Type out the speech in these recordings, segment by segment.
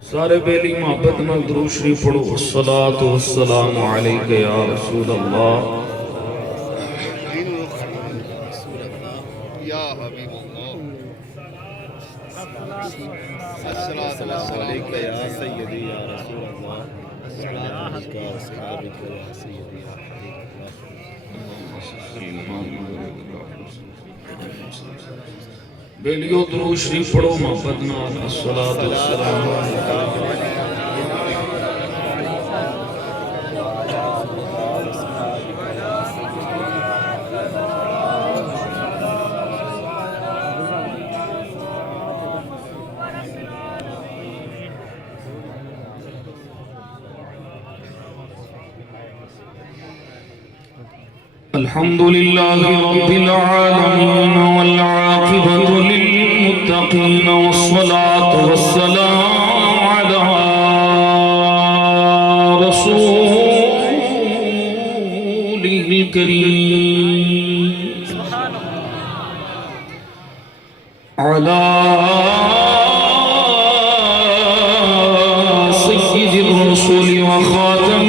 سارے بیلی محبت نال درود شریف پڑھو الصلاۃ والسلام علیک یا رسول اللہ یا حبیب اللہ الصلاۃ والسلام علیک یا سیدی یا رسول اللہ الصلاۃ والسلام علیک یا سیدی یا حبیب بیلیو درود شریف پڑھو محبت نال الصلاۃ والسلام علیک الحمد لله رب العالمين والعاقبة للمتقين والصلاة والسلام على رسوله الكريم على سيد الرسل وخاتم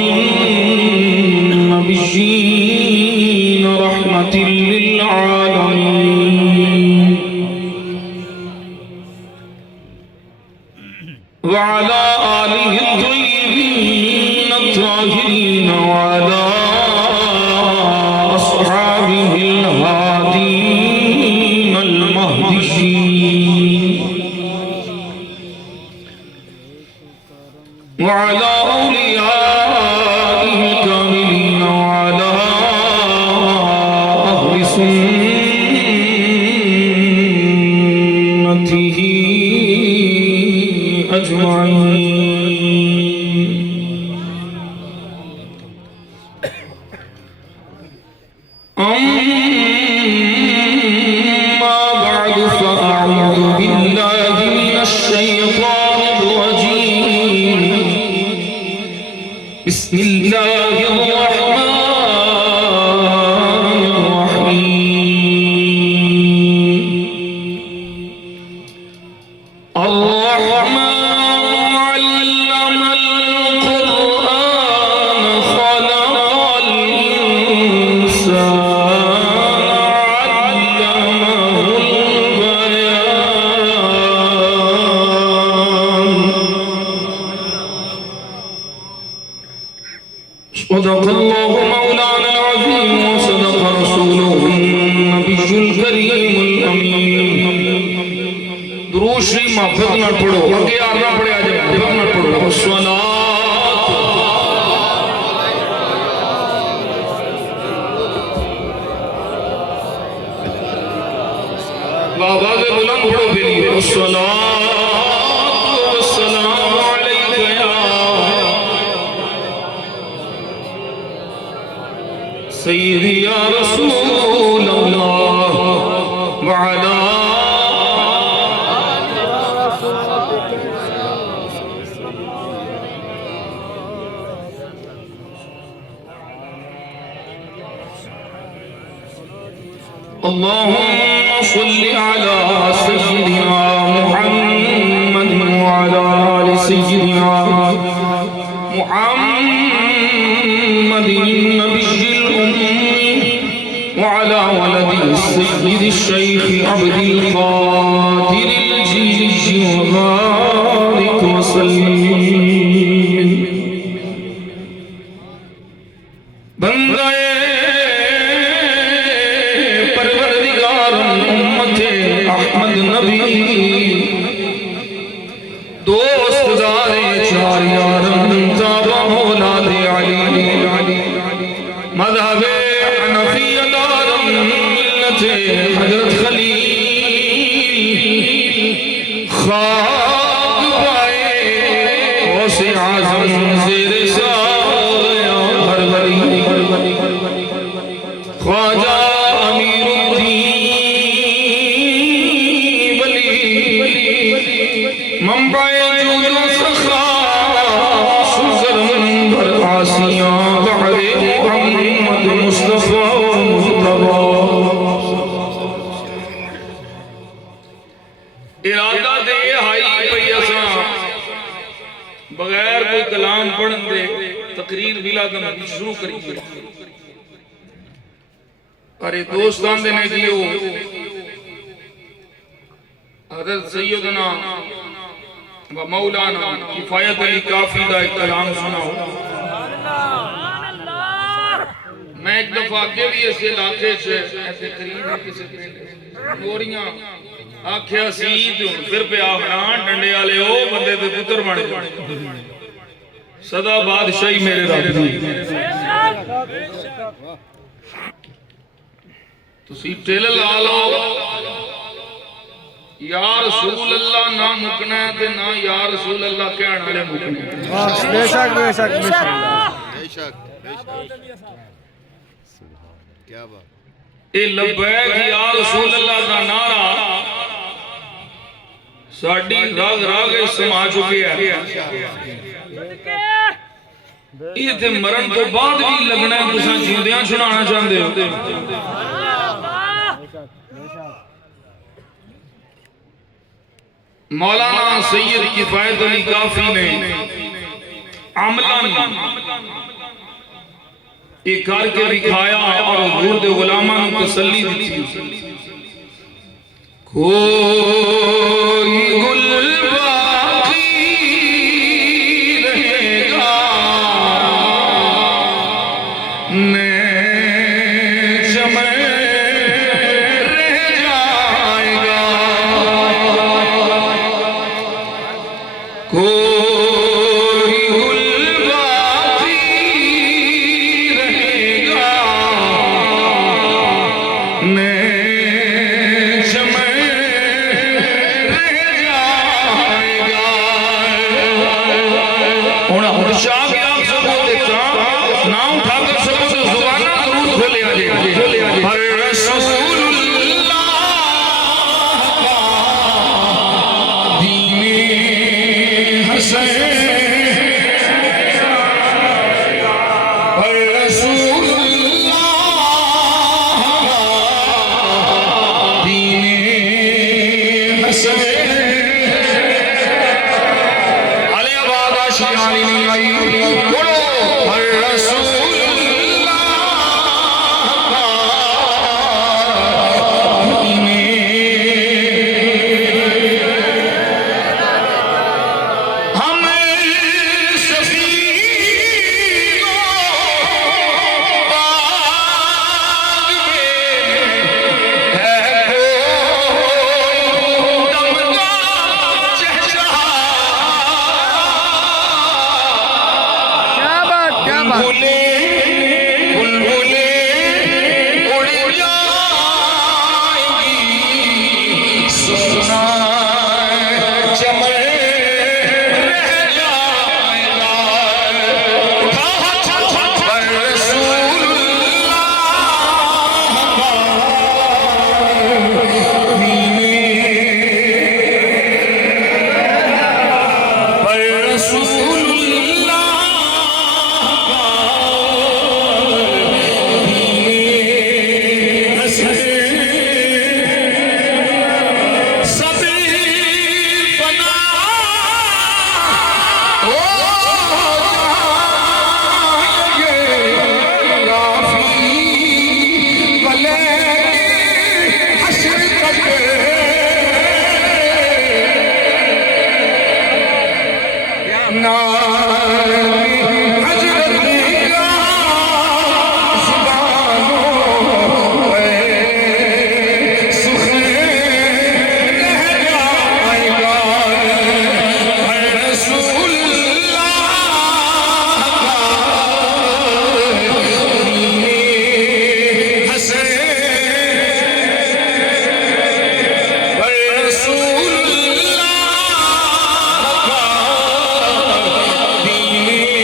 النبيين رحمة للعالمين وعلى آله الطيبين الطاهرين وعلى أصحابه الهادين المهديين وعلى أوليائه الكاملين وعلى أهل سنته أجمعين أما بعد فأعوذ بالله من الشيطان الرجيم بسم الله الرحمن الرحيم الرحمن علم القرآن خلق الإنسان علمه البيان صدق الله مولانا العظيم وصدق رسوله النبي الكريم الأمين درود شریف محبت نہ پڑھو اگے یار نہ پڑھے آج محبت نہ پڑھو الصلاۃ بابا سے بلند پڑھو بیلی الصلاۃ والسلام علیک یا سیدی یا رسول اللہ وعلا اللهم صل على سيدنا محمد وعلى آل سيدنا محمد النبي الأمي وعلى ولده السيد الشيخ عبد القادر الجيلي وبارك وسلم بندہ احمد نبی دوست دارے چار یارم تابع اولاد علی مذہب حنفی دارم ملت حضرت خلیل خاک پائے غوث اعظم زیر سایہ ہر بری خواجہ امیر منبع جود و سخا سوزر منبر آسیاں بحر محمد مصطفیٰ ارادہ دے ہائی پیسا بغیر کوئی کلام پڑھن دے تقریر بلا دم شروع کری ارے دوستان دینے جی ہو حضرت سیدنا و مولانا کفایت علی کافی دا ایک کلام سنا ہو میں ایک دفعہ آگے بھی ایسے علاقے سے ایسے قریب ہے کسی گوریاں آکھیا سید پھر پہ آفران ڈنڈے آلے ہو بندے دے پتر مانے صدا بادشاہی میرے رب دی تو سی ٹیل لالو یا رسول اللہ نہ مکنا ہے تے نہ یا رسول اللہ کہنا لے مکنا ہے بے شک بے شک بے شک بے شک کیا بات اے لبیک یا رسول اللہ کا نعرہ ساڑی راگ راگ سما چکے ہیں یہ تھے مرن تو بعد بھی لگنا ہے تساں جیندیاں چھڑانا چاہندے ہو مولانا سید کفایت علی کافی نے عملاً ایک کار کے دکھایا اور حضور دے غلامان تسلی دی کوئی گل باقی رہے گا نیچ میں رہ جائے گا کوئی گل باقی رہے گا نیچ میں رہ جائے گا ہوں شاہ کے آپ سب کو دیکھتا نام اٹھا کر سب کو زبانہ ضرور کھولے آجے ہر رسول اللہ کا دین حسن ہر رسول اللہ کا دین حسن علی آباد آشیانی نہیں آئی بڑھو ہر رسول اللہ کا دین ہم سبھی کو باغ میں ہے دم کا چہچہا کیا بات کیا بات بلبلیں اڑ جائیں گی سونا چمن رہ جائے گا پر رسول اللہ کا دین پر رسول اللہ کا دین حسن سبھی پناہ ہو جائیں گے کافی بلے حشر تک حضرت کا زبانوں پہ سخن رہ جائے گا ہر رسول اللہ کا دین حسن ہر رسول اللہ کا دین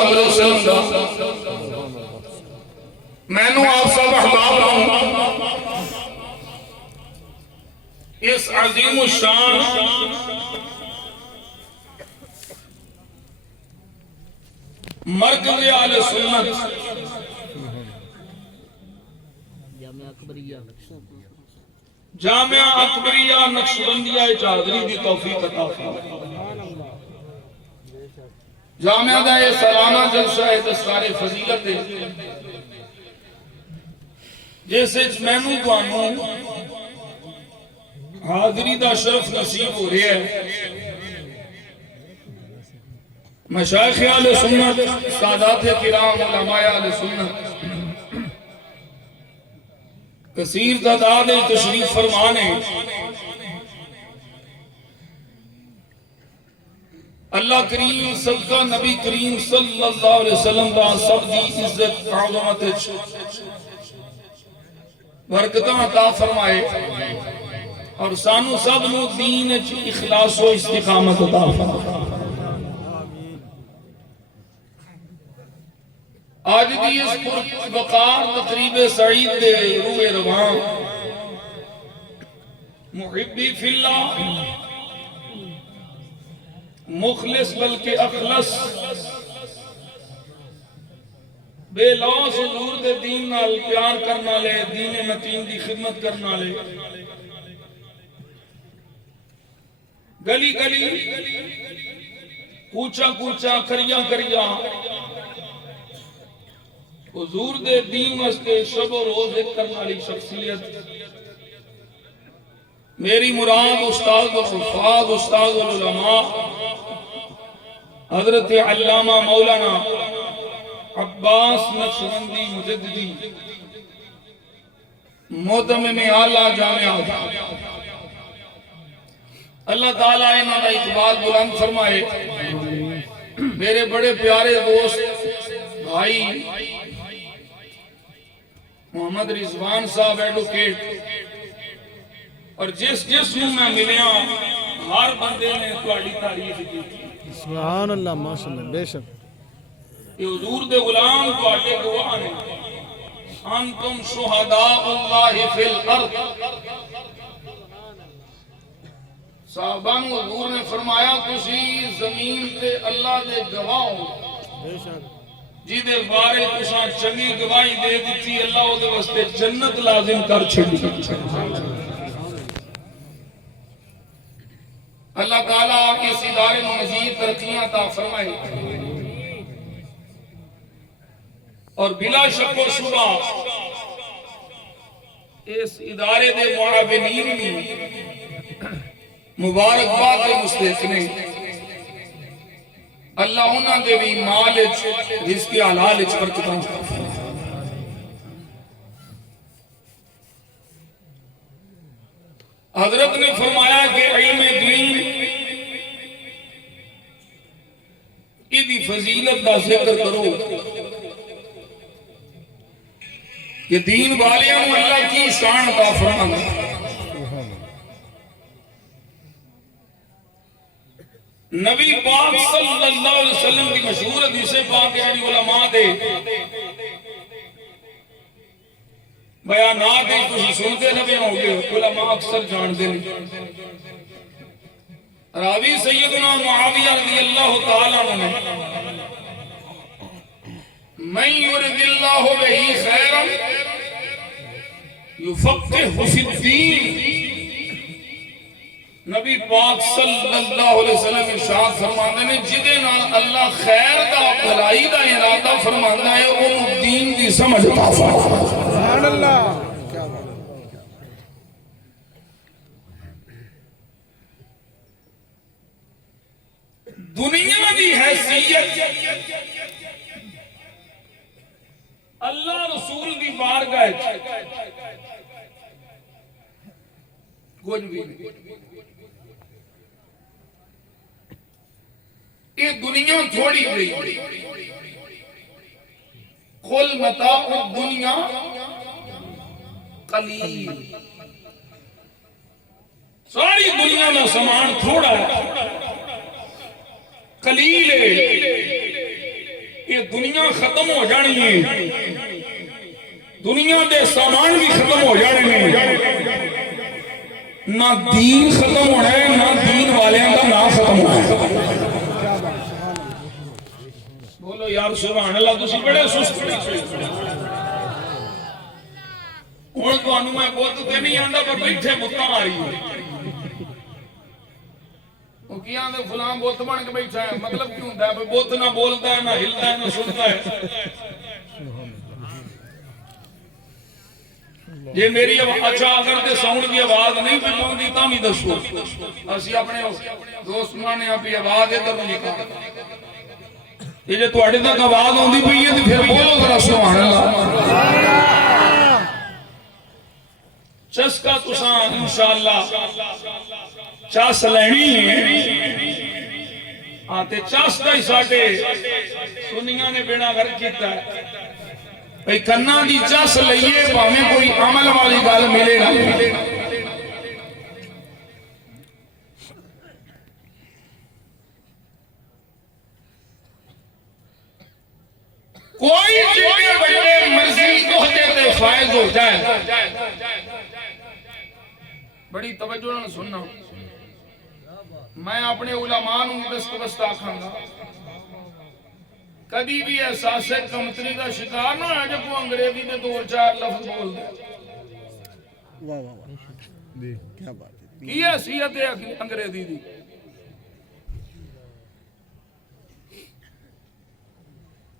اللہ علیہ وسلم دا میں نو آپ سب احباب رہوں اس عظیم الشان مرکز اہل سنت جامعہ اکبریہ نقشبندیہ چادری دی توفیق عطا فرمائے جامعہ دا یہ سالانہ جلسہ ہے دستار فضیلت ہے جیسے مینو کوانوں حاضری دا شرف نصیب ہو رہا ہے مشایخ اہل سنت سادات کرام علماء اہل سنت کثیر تعداد تشریف فرمانے اللہ کریم صدقہ نبی کریم صلی اللہ علیہ وسلم دا سب دی عزت عظمت برکتاں عطا فرمائے اور سانو سب نو دین اخلاص و استقامت عطا فرمائے آج دی اس پر وقار تقریب سعید دے روح رواں محبی فی اللہ مخلص بلکہ اخلص بے لوس حضور دے دین نال پیار کرنا لے دین متین دی خدمت کرنا لے گلی گلی کوچا کوچا کریا کریا حضور دے دین واسطے شب و روز ایک کرنے والی شخصیت میری مراد استاد الحفاظ استاد العلماء حضرت علامہ مولانا عباس نقشبندی مجددی محتمم اعلیٰ جامعہ اللہ تعالیٰ انہوں نے اقبال بلند فرمائے میرے بڑے پیارے دوست بھائی محمد رضوان صاحب ایڈوکیٹ اور جس میں ملیا ہر بندے نے تہاڈی تعریف کی سبحان اللہ ماشاءاللہ بے شک کہ حضور دے غلام تہاڈے گواہ نے انتم شہداء اللہ فی الارض صحابہ نو حضور نے فرمایا تسی زمین تے اللہ دے گواہ ہو بے شک جی دے بارے تساں چنگی گواہی دے دیتی اللہ او دے واسطے جنت لازم کر چھڑی اللہ تعالیٰ اس ادارے میں مزید ترقیاں عطا فرمائے اور بلا شک و شبہ اس ادارے دے معاونین میں مبارکباد دے مستحق نے اللہ انہاں دے بھی مال رزق حلال وچ برکتاں عطا فرمائے حضرت نے فرمایا کہ علم دین کی فضیلت کا ذکر کرو کہ دین والیاں اللہ کی شان عطا فرمائے نبی پاک صلی اللہ علیہ وسلم کی مشہور حدیث پاک یعنی علماء دے بیانات ہیں کچھ سنتے نبی ہوں گے علماء اکثر جان دے راوی سیدنا معاویہ رضی اللہ تعالیٰ عنہ من یرد اللہ بہی خیرا یفقہ فی الدین نبی پاک صلی اللہ علیہ وسلم ارشاد فرماندے نے جدے نال اللہ خیر دا بھلائی دا ارادہ فرماندا ہے وہ دین دی سمجھ عطا فرمائے سبحان اللہ دنیا دی حیثیت اللہ رسول دی بارگاہ کچھ بھی یہ دنیا تھوڑی گئی قل متاع الدنیا قلیل ساری دنیا میں سامان تھوڑا ہے قلیل ہے یہ دنیا ختم ہو جانی ہے، دنیا دے سامان بھی ختم ہو جانے ہیں، نہ دین ختم ہونا ہے نہ دین والیاں کا نام ختم ہونا ہے۔ بولو یار سبحان اللہ، تسی بڑے سست ہوں تو میں بت تے نہیں آتا پر بیٹھے بتاں ماری وہ کیا آدھے فلاں بت بن کے بیٹھا ہے، مطلب کیوں ہوتا ہے بت نہ بولتا ہے نہ ہلتا ہے نہ سنتا ہے۔ یہ میری اچھا اگر تے ساؤنڈ کی آواز نہیں پہ پہنچی تا بھی دسو، اسی اپنے دوست مانے اپنی آواز ادھر نہیں کرتے، یہ جو تواڈے تک آواز آندی پئی ہے تے پھر بولو ذرا سبحان اللہ۔ چسکا تساں انشاءاللہ چس لینی ہے، ہاں تے چس دا ہی ساڈے سنیاں نے بیڑا غرق کیتا ہے، بھئی کنا دی چس لئیے پاویں کوئی عمل والی گل ملے گا۔ کوئی جتنے بڑے مرضی عہدے تے فائز ہو جائے، بڑی توجہ نہ سننا، میں اپنے علماء نوں دست بست آکھاں گا کدی بھی احساس کمتری کا شکار نہ ہے جب وہ انگریزی نے 2-4 لفظ بول دے۔ واہ واہ واہ، کیا بات ہے، کی حیثیت ہے انگریزی دی؟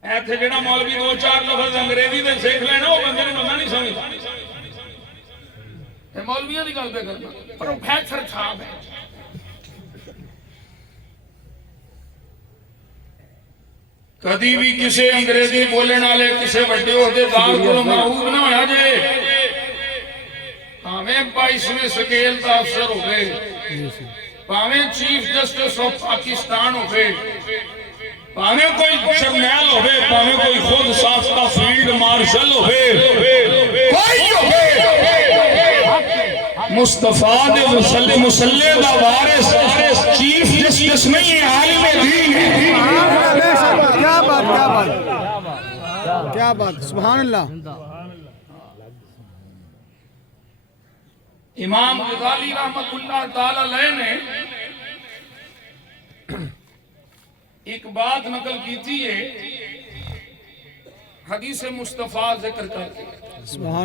ایتھے جڑا مولوی 2-4 لفظ انگریزی دے سیکھ لینا وہ بندے نے بندہ نہیں سمجھتا، یہ مولویوں دی گل پہ کرنا پروفیسر صاحب ہے۔ کدی بھی کسی انگریزی بولنے والے کسی بڑے عہدیدار کو معروف نہ ہویا جے، پاویں 22ویں سکیل دا افسر ہوئے، پاویں چیف جسٹس آف پاکستان ہوئے، پاویں کوئی جرنیل ہوئے، پاویں کوئی خود ساختہ فیلڈ مارشل ہوئے، کوئی ہوئے مصطفیٰ دے مسلح دا وارث چیف جسٹس نہیں ہے، عالم دین ہے۔ کیا بات کیا بات کیا بات، سبحان اللہ۔ امام غزالی رحمت اللہ تعالی علیہ نے ایک بات نقل کی تھی، حدیث مصطفیٰ ذکر کر کے،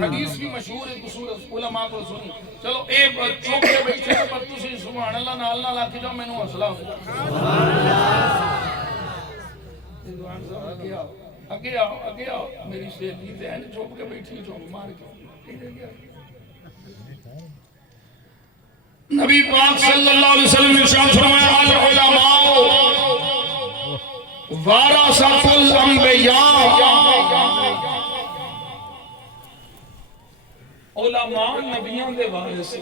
حدیث بھی مشہور ہے، قصور علماء کو سنی۔ چلو اے چوکے بیٹھے پر تسی سبحان اللہ نال نال آکھے جاؤ مینوں حوصلہ ہو۔ اگے آؤ اگے آؤ، میری سہیلی تے ہیں چوپ کے بیٹھی چوپ مار کے۔ نبی پاک صلی اللہ علیہ وسلم نے ارشاد فرمایا العلماء ورثۃ الانبیاء، علماء نبیوں دے وارث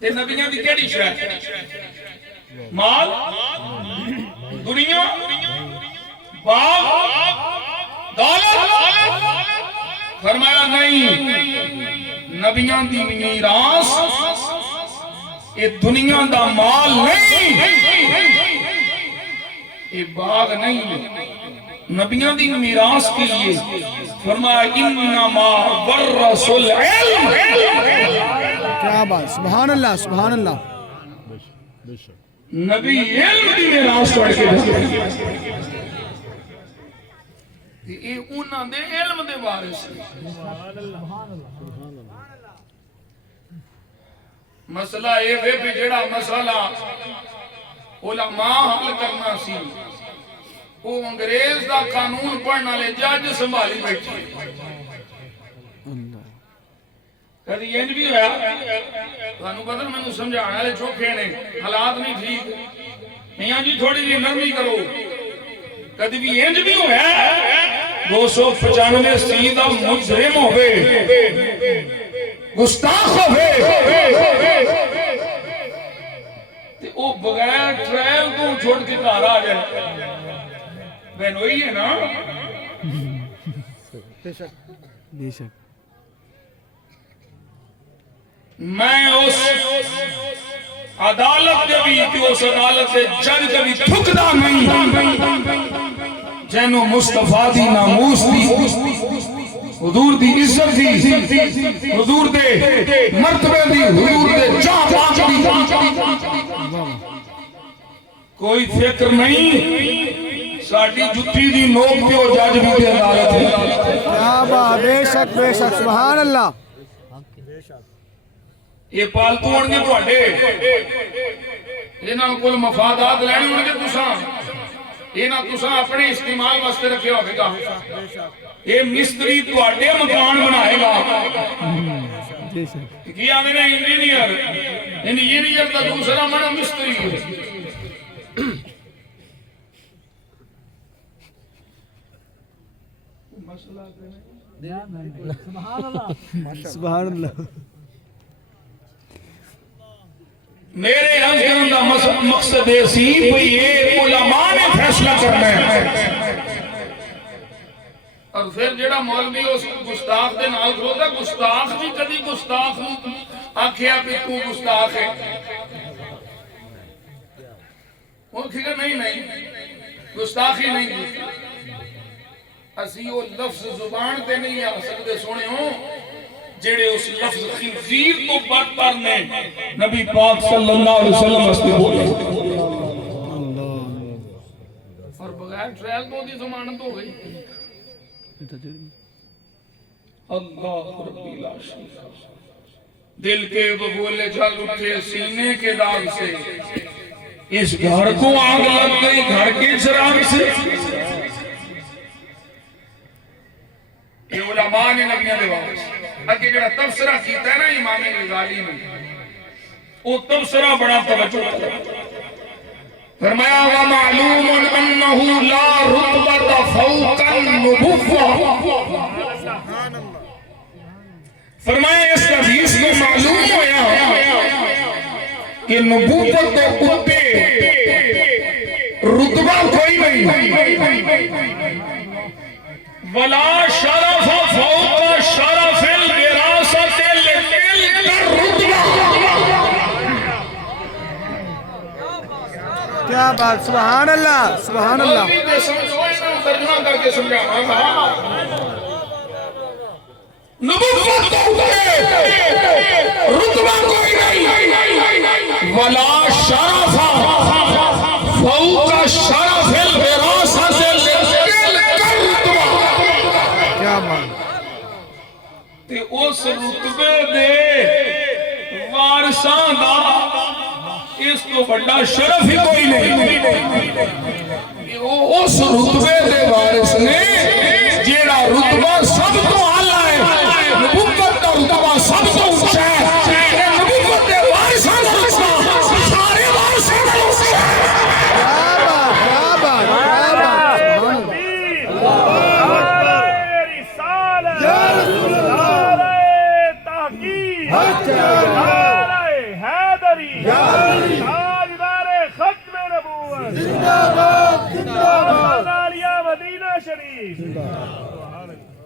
تے نبیوں دی کیڑی شے؟ مال، دنیا، باغ، دولت؟ فرمایا نہیں، نبیوں دی میراث یہ دنیا دا مال نہیں، یہ باغ نہیں، نبیوں دی میراث کی لیے فرمایا انما ورث العلم۔ کیا بات، سبحان اللہ سبحان اللہ۔ نبی علم دی میراث چھوڑ کے گئے، یہ انہاں دے علم دے وارث ہیں۔ مسئلہ یہ ہے کہ جڑا مسئلہ علماء حل کرنا سی وہ انگریز دا قانون پڑھنا لے جج سنبھالی بیٹھی۔ کدی انج بھی ہویا تانوں پتہ میں سمجھانے والے چوکھے نے، حالات نہیں ٹھیک، میاں جی تھوڑی جی نرمی کرو۔ کدی بھی انج بھی ہویا 295 دا مجرم ہوئے، گستاخ ہوئے، تے او بغیر ٹرائل تو چھوڑ کے گھر آ جائے، بہن وہی ہے نا؟ بے شک بے شک۔ میں اس عدالت دے بھی کہ اس عدالت دے جج کبھی تھکدا نہیں جنوں مصطفیٰ دی ناموس دی حضور دی عزت دی حضور دے مرتبے دی حضور دے جاں پاک دی کوئی فکر نہیں ساڈی جُتی دی نوک تے او جج بھی تے عدالت ہے کیا بات بے شک سبحان اللہ یہ پالتو ہون گے تواڈے انہاں کول مفادات لینے ہون گے تساں انہاں تساں اپنے استعمال واسطے رکھیا ہوے گا یہ مستری تواڈے مکان بنائے گا کی آندے نے انجینئر دا دوسرا معنی مستری سبحان اللہ میرے عرض کرنے کا مقصد ہے سی بھئی یہ علماء نے فیصلہ کرنا ہے اور پھر جڑا مولوی اس گستاخ دے نال کھلوتا گستاخ بھی کدی گستاخ آکھیا بھی تو گستاخ ہے وہ کہے نہیں گستاخی نہیں اسی وہ لفظ زبان تے نہیں آ سکتے سونے ہوں جڑے اس لفظ خنزیر تو بدتر نے نبی پاک صلی اللہ علیہ وسلم واسطے بولے اور بغیر ٹرائل تو دی ضمانت ہو گئی اللہ ربی لا شریک دل کے بگولے چل اٹھے سینے کے داغ سے اس گھر کو آگ لگ گئی گھر کے چراغ سے یہ علماء نے نبیوں دے وارث اگے جڑا تبصرہ کیتا ہے نا امام غزالی نے وہ تبصرہ بڑا توجہ فرمایا وَمَعْلُومٌ أَنَّهُ لَا رُتْبَةَ فَوْقَ النُّبُوَّةِ فرمایا اس حدیث میں معلوم ہوا کہ نبوت تو اوپر رتبہ کوئی نہیں ولا شرف فوق شرف الوراثت لتلك الرتبہ کیا بات سبحان اللہ سبحان اللہ ترجمہ کر کے سمجھا نبوت تو رتبہ کوئی نہیں ولا شرف فوق شرف الوراثت لتلك الرتبہ کیا بات تے اس رتبے دے وارثاں دا اس کو بڑا شرف ہی کوئی نہیں اس رتبے دے وارث نے جیڑا رتبہ سب تو اعلیٰ ہے نبوت کا رتبہ سب تو اونچا ہے نبوت دے وارثاں دا رتبہ سارے وارثاں دا اونچا ہے کیا بات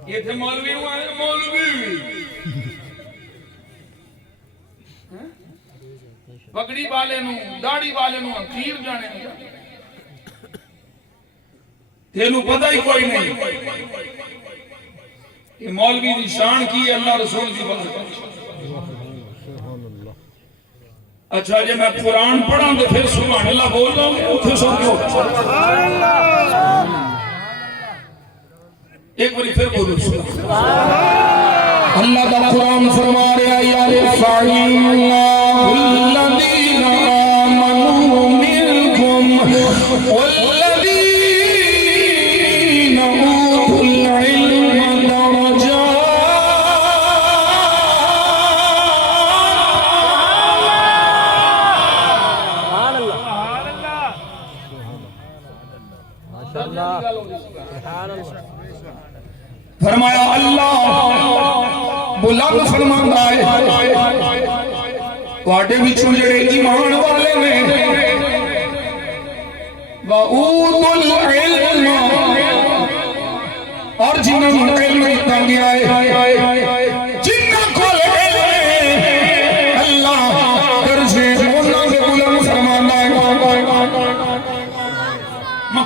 یہ تھے مولوی ہوا ہے مولوی پگڑی والے نو داڑھی والے نو اخیر جانے تینو پتہ ہی کوئی نہیں کہ مولوی دی شان کی ہے اللہ رسول کی بات اچھا جی میں قرآن پڑھاں تو پھر سبحان اللہ بول رہا ہوں اتھے سب کیوں ایک باری پھر بولو اللہ کا قرآن فرما رہا یا رفعی اللہ الذین آمنوا منکم والذین اوتوا العلم درجات فرمایا اللہ بلند فرماندا ہے تواڈے وچوں جڑے ایمان والے نے وَأُوتُوا الْعِلْمَ اور جنہاں نوں علم دتا گیا ہے جنہاں کول علم اللہ درجے انہاں دے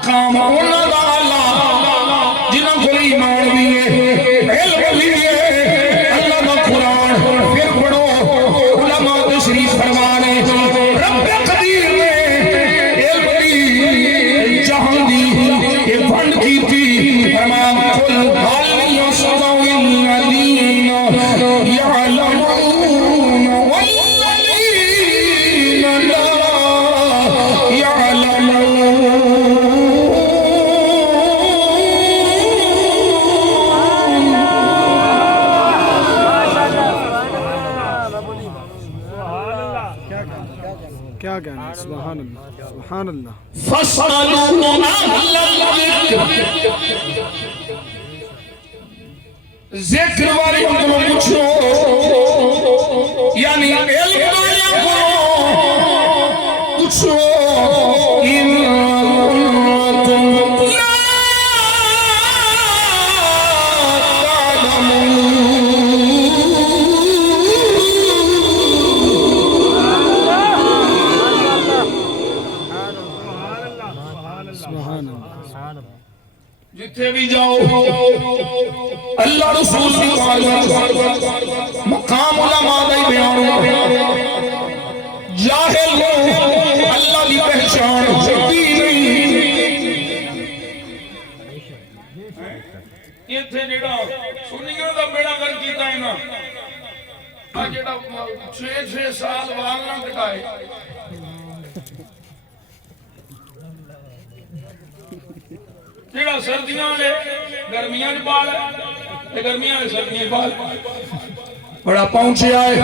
مقام انہاں دا اللہ جنہاں کو ایمان بھی ہے علم بھی ہے اللہ دا قرآن پھر پڑھو علماء تشریف فرمانے رب قدیر نے علم دی جہاں دی یہ فنڈ کی تھی فرمایا قل هل يستوي الذين يعلمون والذين لا کیا کہنا ہے سبحان اللہ سبحان اللہ فَاسْأَلُوا أَهْلَ الذِّكْرِ ذکر والی ہم کو پوچھو یعنی علم والی ہم کو پوچھو ان کنتم لا سبحان اللہ جتھے بھی جاؤ اللہ رسول کی تعلیم مقام علماء دا بیان جاہل ہو اللہ کی پہچان ہوتی نہیں یہ تھے جڑا سنیاں دا بیڑا کر کیتا ہے نا آ جڑا 6 سال وال نہ کٹائے جڑا سردیاں لے گرمیاں پال تے گرمیاں لے سردیاں پال بڑا پہنچے آئے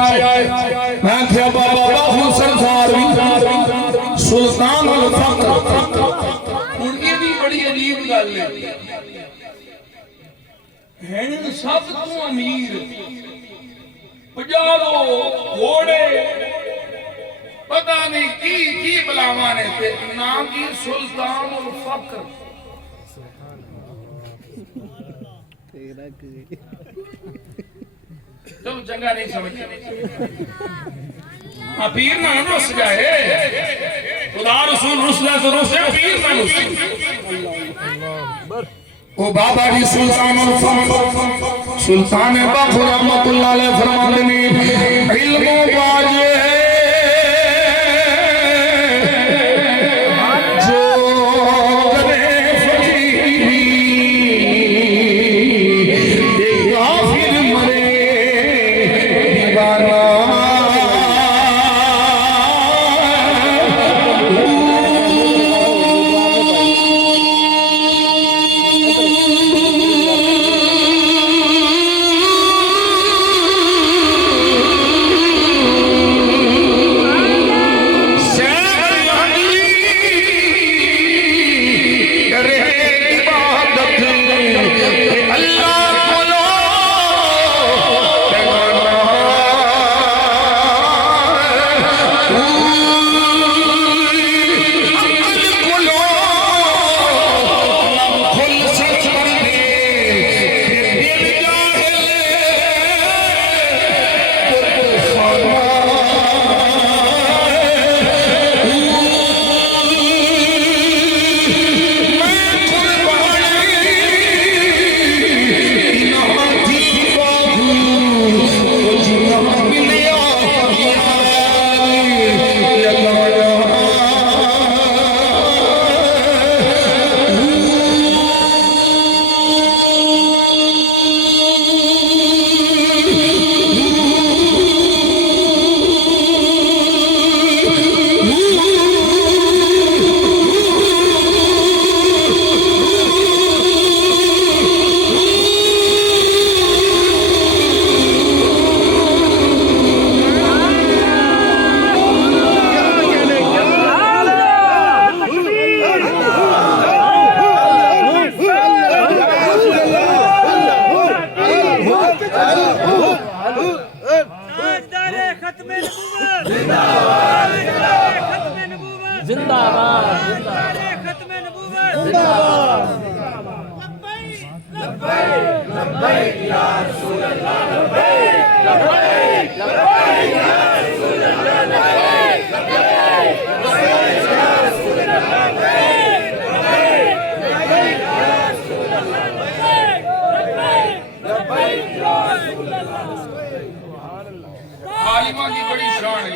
میں کہا بابا باہو سرکار بھی سلطان الفقر ان کی بھی بڑی عجیب گل ہے ہیں سب تو امیر پجارو گھوڑے پتہ نہیں کی بلاواں نے تے نام کی سلطان الفقر چلو چنگا نہیں سمجھتے پیر نہ رس جائے خدا رسول رسلہ تو رس جائے پیر نہ رس او بابا جی سلطان الفقر سلطان بخت رحمت اللہ علیہ فرماتے ہیں علم و باجے عالمہ کی بڑی شان ہے.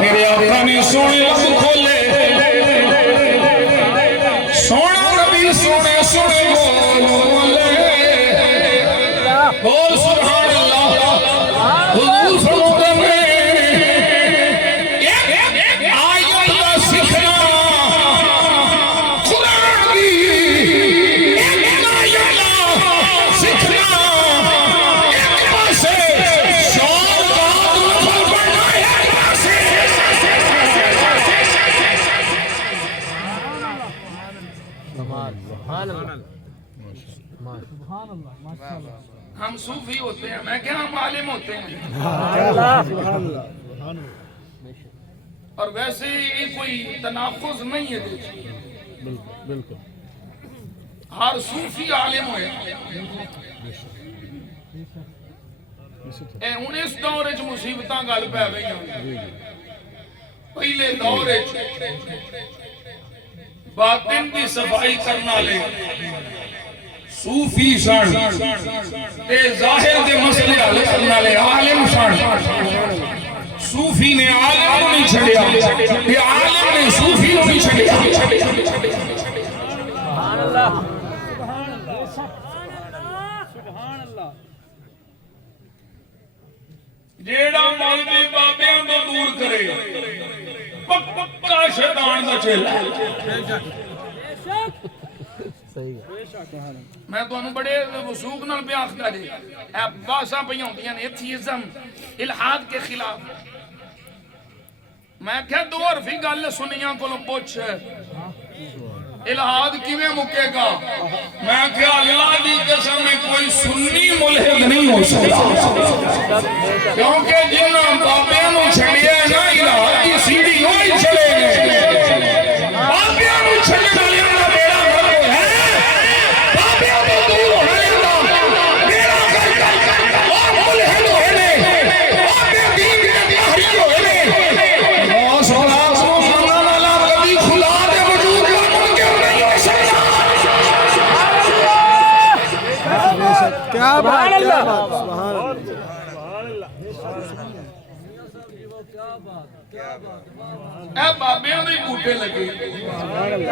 میرے آقا نے سونے لب کھولے, سونا نبی سونے سونے بولے, بول سبحان اللہ. حضور فرماتے ہیں آیت کا سکھنا قرآن کی, ایک آیت کا سکھنا ایک پاسے, شور بات نفل پڑھنا ایک پاسے. ہم صوفی ہوتے ہیں, میں کیا ہم عالم ہوتے ہیں, اور ویسے ہی کوئی تناقض نہیں ہے. بالکل ہر صوفی عالم ہوئے. انہیں اس دور چ مصیبتاں گل پہ گئی. پہلے دور باطن کی صفائی کرنے والے صوفی سن, تے ظاہر دے مسئلے حل کرنے والے عالم سن. صوفی نے عالم کو نہیں چھڑیا, تے عالم نے صوفی کو نہیں چھڑیا. سبحان اللہ, سبحان اللہ. جیڑا مولوی بابیاں تو دور کرے پکا شیطان دا چیلا ہے. میں تو انہوں بڑے وسوق نال بیاخ کرے باساں پہ ہوندیاں نے ایتھیزم الہاد کے خلاف. میں کہا دو عرفی گل سنیاں کو پوچھ الہاد کیویں مکے گا. میں کہا اللہ دی قسم میں کوئی سنی ملحد نہیں ہو سکتا, کیونکہ جنہاں بابیاں نو چھڑیا ہے نا الہاد کی سیڑھی ہوئی چلے گئے. بابیاں نو چھڑنے والیاں دا بیڑا غرق ہے, بابیاں تو دور ہونے دا بیڑا غرق ہے. اور ملحد ہوئے نے, بابے دین کے تحریک ہوئے نے, اور سبحان اللہ کبھی کھلا دے وجود کا ممکن نہیں ہو سکتا. کیا بات, کیا بات, سبحان اللہ. اے بابیاں دے بوٹے لگے,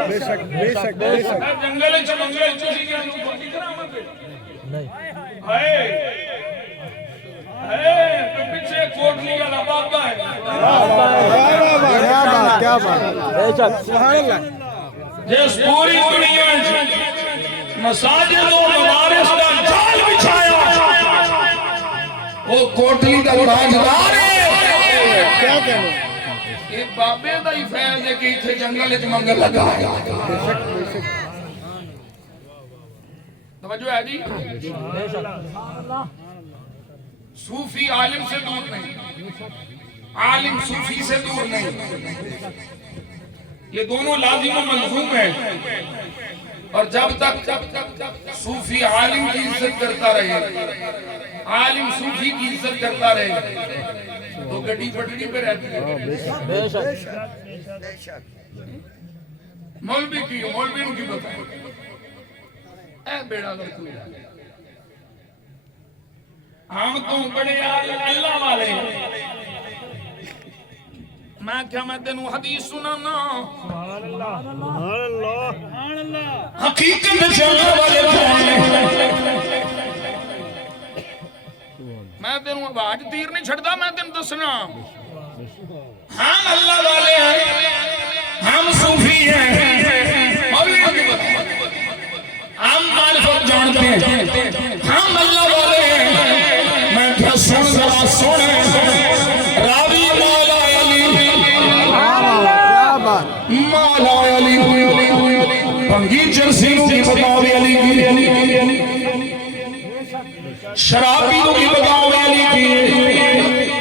بے شک بے شک بے شک. جنگل چوسی کے اندر کرامت نہیں ہے. پیچھے کوٹلی کا بابا ہے. کیا بات, کیا بات, بے شک, سبحان اللہ. جس پوری دنیا مساجد و مدارس کا جال بچھایا وہ کوٹلی کا تاجدار ہے. کیا کہنا, یہ بابے دا ہی فیض ہے کہ اتھے جنگل وچ منگل لگا ہے. توجہ ہے جی. صوفی عالم سے دور نہیں, عالم صوفی سے دور نہیں, یہ دونوں لازم و ملزوم ہیں. اور جب تک صوفی عالم کی عزت کرتا رہے, عالم صوفی کی عزت کرتا رہے, تو گڈی پٹڑی پہ رہتی ہے. مولوی کی, مولوی ان کی بتائیں اے بیڑا غرق ہو جائے. ہم تو بڑے اللہ والے ہیں. میں کیا میں تینوں حدیث سنانا, حقیقت جاننے والے میں تینوں آواز تیر نہیں چھڑتا, میں تینوں دسنا ہم اللہ والے ہیں, ہم صوفی ہیں, ہم معرفت جانتے ہیں, ہم اللہ والے ہیں. میں کیا سن ذرا سن, راوی مولا علی, مولا علی بنگی جرسیوں کی بتاوی علی کی, شرابی کی بتاوی علی کی,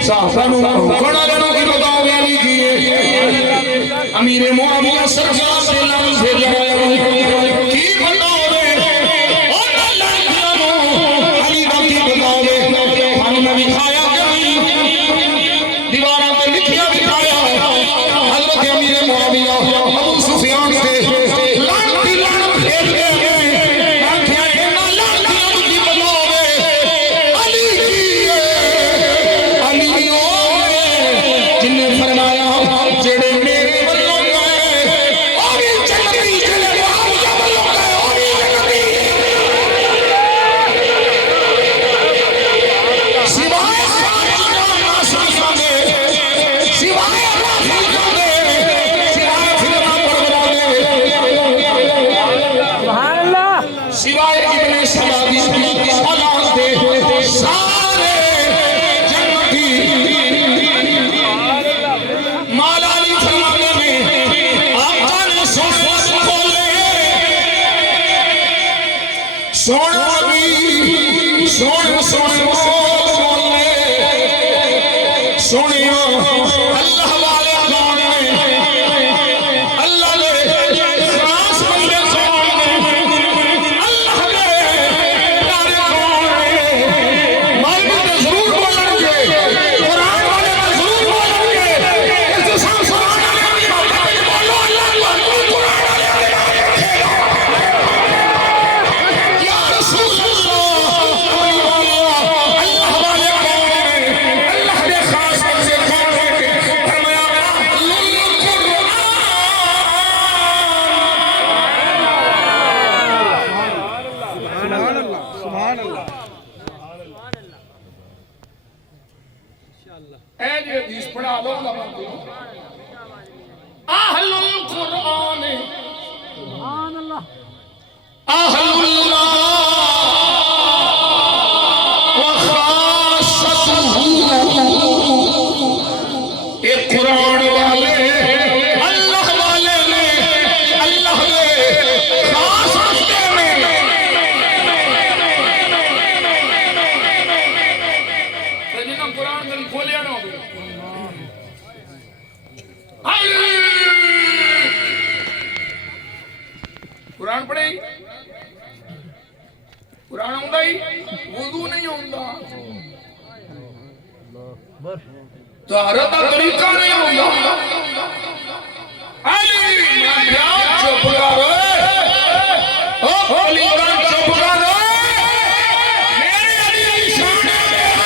صحفانوں کھڑا لنوں کی بتاوی علی کی, امیر معاویہ سرکار سے لفظ سے جائے کی بتاوی, اور اللہ کی علی کی بتاوی. ہم نے دکھایا دیواروں پہ لکھیا دکھایا حضرت امیر معاویہ ابو سفیان سے لعنت پھیر سوائے ابن سبا اولاد دے سارے جنتی مولا علی فرماتے ہیں آقا نے سونے کھولے سونا بھی سونے سونے بولے سونے اللہ والے کون نے اللہ نے خاص بندے کون نے اللہ نے پیارے کون نے مولوی ضرور بولیں گے قرآن والے ضرور بولیں گے التزام قرآن والے بولو اللہ اللہ قرآن والے یا رسول اللہ اللہ والے کون نے اللہ نے خاص بندے کون نے فرمایا سبحان اللہ اے جو حدیث پڑھا لو اہل القرآن اہل اللہ وخاصتہ اے قرآن والے اللہ والے نے اللہ نے خاص رشتے میں جنہاں قرآن دل کھولیا نہ ہوگی قرآن پڑھے قرآن ہوندہ ہی وضو نہیں ہوندہ طہارت کا طریقہ نہیں ہوندہ علی میں بیان چپ کر علی میں چپ کر میرے علی شان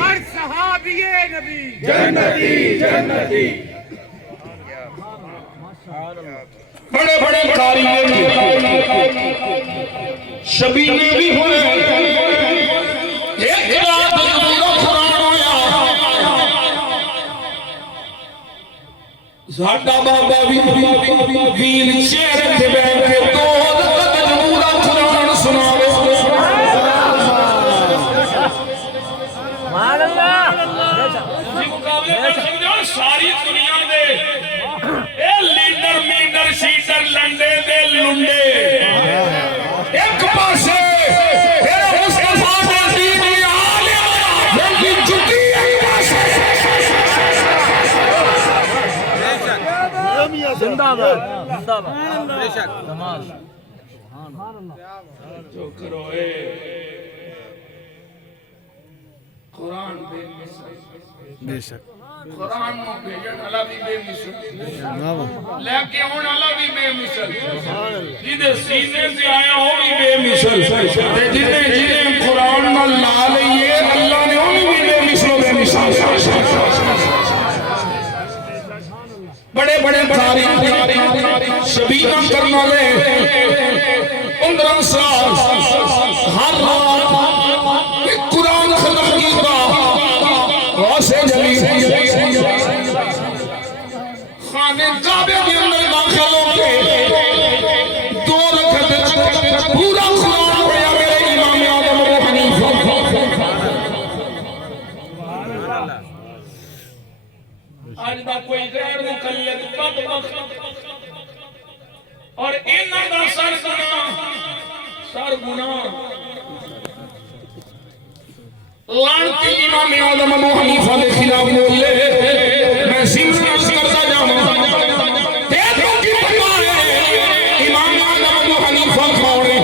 ہر صحابی نبی جنتی جنتی بڑے بڑے قاری شبینے بھی ہوئے ایک رات پورا قرآن ہویا ساڈا بابا بھی ویل چیئر تے بیٹھ کے دو پورا قرآن سناوے ساری دنیا دے اے لیڈر میڈر شیٹر لنڈے دے لنڈے ایک پاسے میرے مصطفیٰ دے دینی عالم جنگی جتی ایک پاسے زندہ باد زندہ باد بے شک کمال جو کرو اے قرآن بے شک قرآن میں بھیجن اللہ بھی بے مثل لے کے ہون اللہ بھی بے مثل جدے سینے سے آیا ہو بھی بے مثل جدے قرآن میں لا لئیے اللہ نے ہون بھی بے مثل بے مثال بڑے بڑے تاریخ شبیہ کرنا لے 15 سال ہر رات ایک قرآن ختم کیتا غوث جلی خانے کعبے کے اندر داخل ہو کے 2 رکعت پورا قرآن پڑھا میرے امام اعظم ابو حنیفہ آج دا کوئی غیر مقلد بدبخت اور انہاں دا سر گناہ لعنتی امام اعظم ابو حنیفہ کے خلاف بولے میں سمجھ کرتا جاؤں تیروں کی پرواہ ہے امام اعظم ابو حنیفہ کون ہے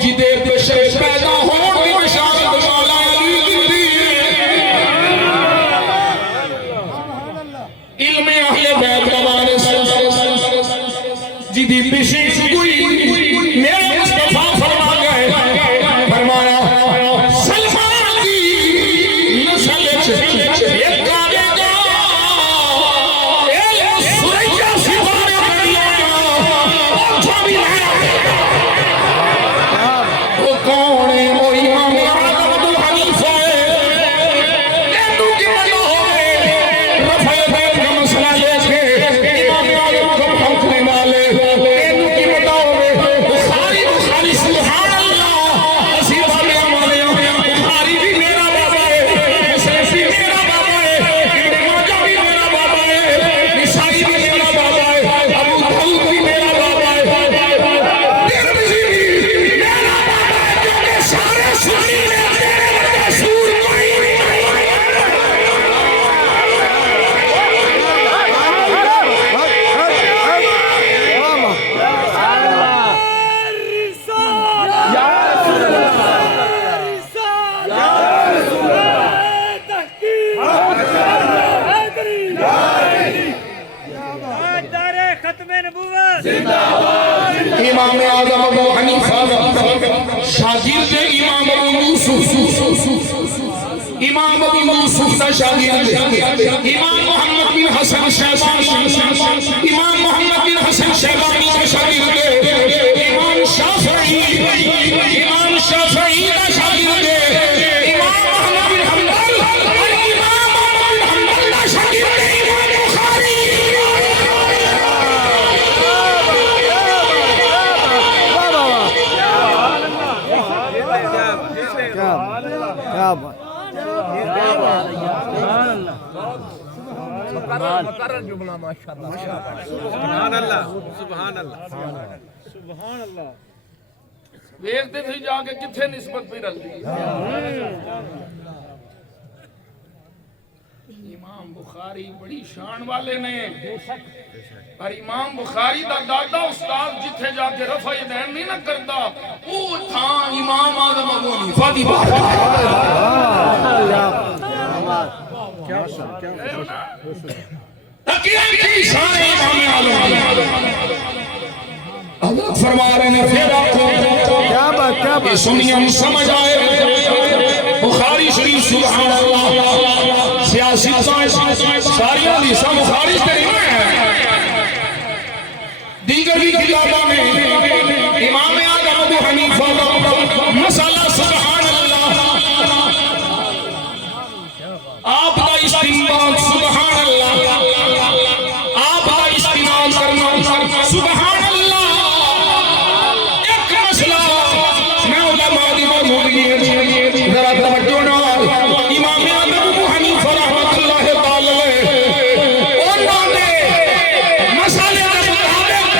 جدے بشر پیدا ہون دی بشارت والا علی کی علم اہل بیت کا وارث جدی بشیش کوئی میرے مصطفیٰ فرما گئے فرمایا سلمان کی نسل ایک کعبے کا ایک سریہ سوارے بنیانا اور جو بھی وہ کون ہے وہ امام اعظم ابو حنیفہ امام اعظم ابو حنیفہ شاگرد امام ابو یوسف امام ابو یوسف کا شاگرد امام محمد بن حسن شیبانی امام محمد بن حسن شیبانی کا شاگرد امام شافعی کا شاگرد امام محمد بن حنبل اور امام محمد بن حنبل کا شاگرد امام بخاری کیا بات مقرر جملہ ماشاءاللہ سبحان اللہ سبحان اللہ سبحان اللہ دیکھتے تھے جا کے کتھے نسبت پہ رل دی امام بخاری بڑی شان والے نے اور امام بخاری دا دادا استاد جتھے جا کے رفع یدین نہیں نہ کرتا وہ تھا امام اعظم ابو حنیفہ دی بات تقیان کی شان امام اعظم اللہ فرما رہے ہیں پھر آپ کو یہ سنیم سمجھ آئے بخاری شریف سبحان اللہ سیاسی ساری حدیثہ بخاری شریف میں دیگر بھی کتابوں میں امام اعظم ابو حنیفہ کا مسئلہ سبحان اللہ آپ کا استنباط سبحان اللہ آپ کا استناد کرنا سبحان اللہ ایک مسئلہ میں علماء دی موجودگی ذرا توجہ نہ امام اعظم ابو حنیفہ رحمۃ اللہ تعالی انہوں نے مسئلے کے مطابق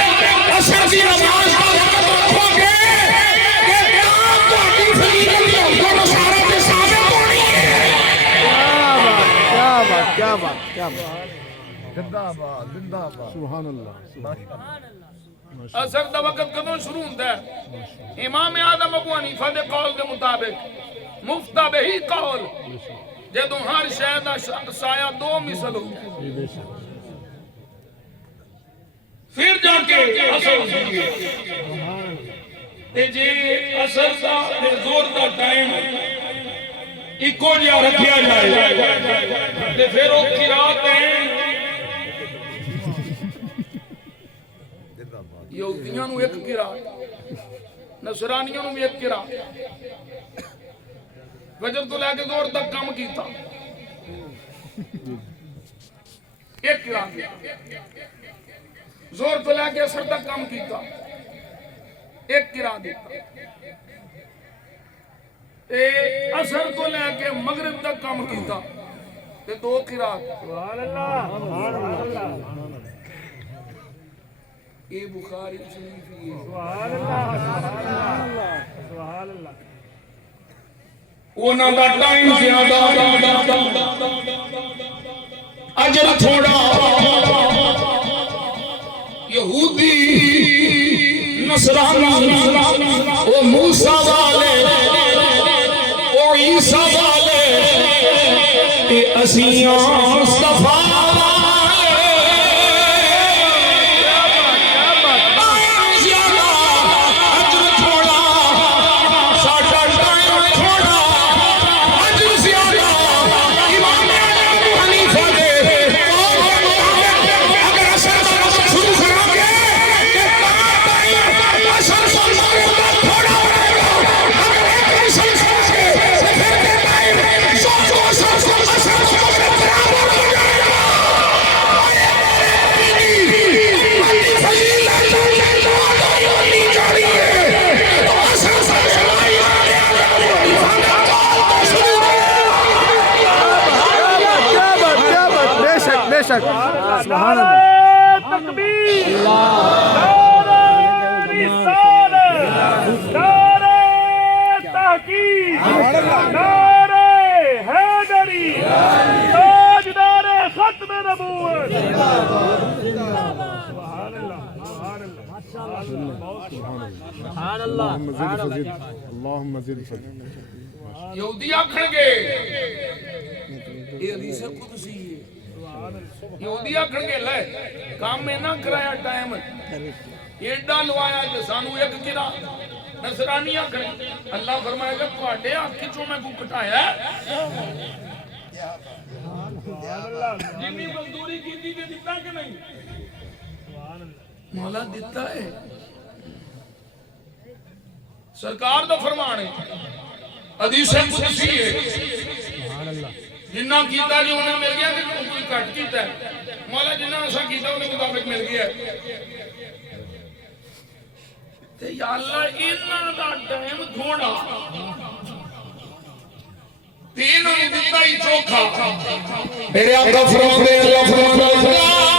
اثر کی نماز کا وقت رکھو گے کہ کام کو حدیث لیگل کو نصارہ کے سامنے پڑی ہے کیا بات زندہ باد سبحان اللہ اثر دا وقت کدوں شروع ہوتا ہے امام اعظم ابو حنیفہ دے قول دے مطابق مفتہ بہی قول جدوں ہر شے دا سایہ دو مثل ہوتا ہے پھر جا کے اثر ہوتی ہے جی اثر دا زور دا ٹائم ایکو جا رکھیا جائے تے پھر وہ قرات ہے یہودیاں نو ایک قرات نصرانیاں نو ایک قرات وجر تو لے کے زور تک کام کیتا ایک قرات زور تو لے کے اثر تک کام کیتا ایک قرات دیتا اثر تو لے کے مغرب تک کام کیتا تے دو قرات سبحان اللہ اے بخاری شریف ہے سبحان اللہ سبحان اللہ انہاں دا ٹائم زیادہ اجر تھوڑا یہودی نصرانی او موسیٰ والے او عیسیٰ والے اے اسیاں مصطفیٰ والے شک سبحان اللہ تکبیر نعرہ رسالت نعرہ تحقیق نعرہ حیدری تاجدار ختم نبوت سبحان اللہ سبحان اللہ اللهم زد فضل یہودی آکھن گے یہ حدیث قدسی ہے یہودی آکھن گے لے کام میں نہ کرایا ٹائم ایڈا لوایا کہ سانو ایک گرا نصرانی آکھن اللہ فرمائے گا تواڈے ہاتھ چوں میں کو کٹایا جنی مزدوری کیتی تے دتا کہ نہیں مولا دیتا ہے سرکار دا فرمان ہے حدیث قدسی ہے جنہ کیتا جو انہیں مل گیا کہ کوئی کٹ کیتا ہے مولا جنہ ایسا کیتا انہیں مطابق مل گیا ہے تے یا اللہ انہاں دا ٹائم تھوڑا تینوں نے دیتا ہی چوکھا میرے آقا فرماتے ہیں اللہ فرماتا ہے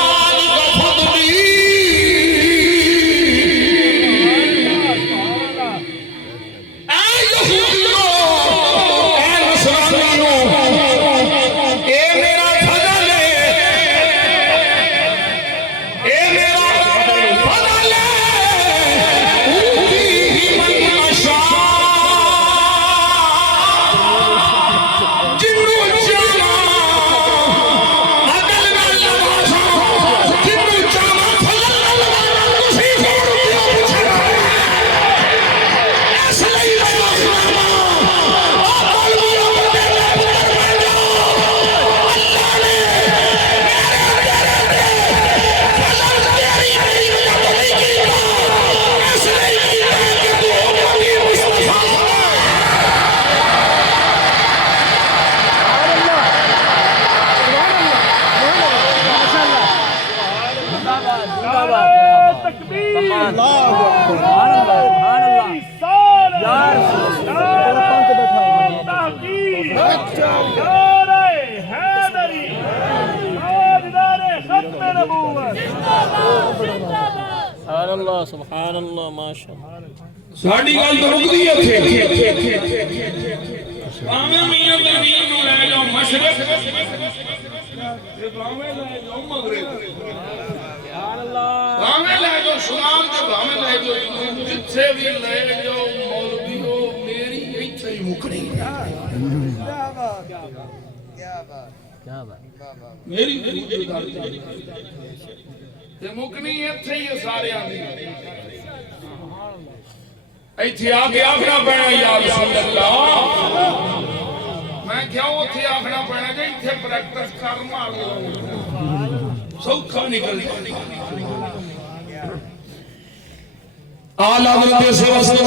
سبحان اللہ ماشاءاللہ ساڑی گل تو رک دی ہے پاویں میاں تنین نو لے جاؤ مشرق پاویں لے جاؤ مغرب پاویں لے جاؤ شمال تے پاویں لے جاؤ جتھے بھی لے جاؤ مولوی ہو میری ایتھے ہی مکڑی کیا بات میری تے مکنی ایتھے ہی سارے آندے ایتھے آ کے آکھنا پینا یا رسول اللہ میں کیا اوتھے آکھنا پینا کہ ایتھے پریکٹس کر مار سوکھا نکل اعلی حضرت سے واسطے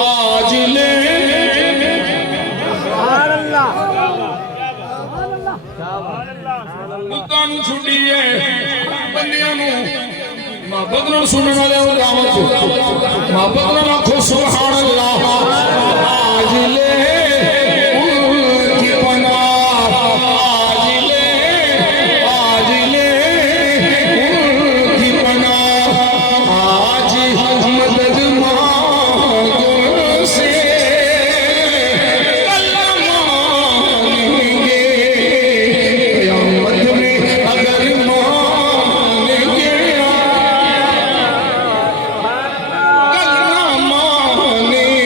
آج لے سبحان اللہ بتاں نوں چھڈی ہے بندیاں نوں محبت نال سنن والے ہو دعوت محبت نال آکھو سبحان اللہ آج لے کی پناہ آج لے کی پناہ آج مدد مانگو سے کل مانگیں گے قیامت میں اگر مانگیں گے کل نہ مانیں گے